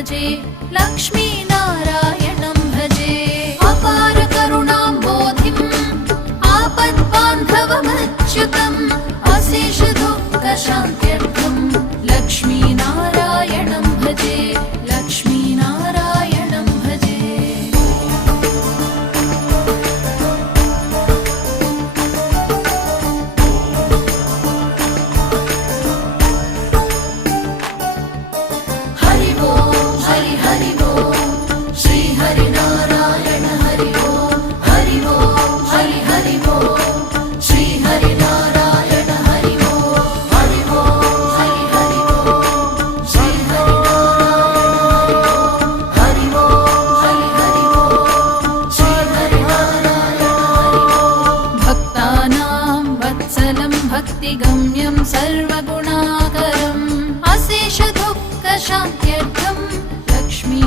भजे लक्ष्मीनारायणं भजे अपार करुणां बोधिम् आपद्बान्धवमच्युतम् अशेष दुःखशान्त्यर्थं लक्ष्मीनारायणं भजे लक्ष्मीनारायणं भजे हरि ओम हरि हरि ओम श्री हरि नारायण हरि ओम हरि ओम हरि हरि ओम श्री हरि नारायण हरि ओम हरि ओम हरि हरि ओम श्री हरि नारायण हरि ओम हरि हरि ओम श्री हरि नारायण हरि ओम भक्तानां वत्सलं भक्तिगम्यं सर्वगुणाकरम् अशेष दुःखशान्त्यर्थं लक्ष्मी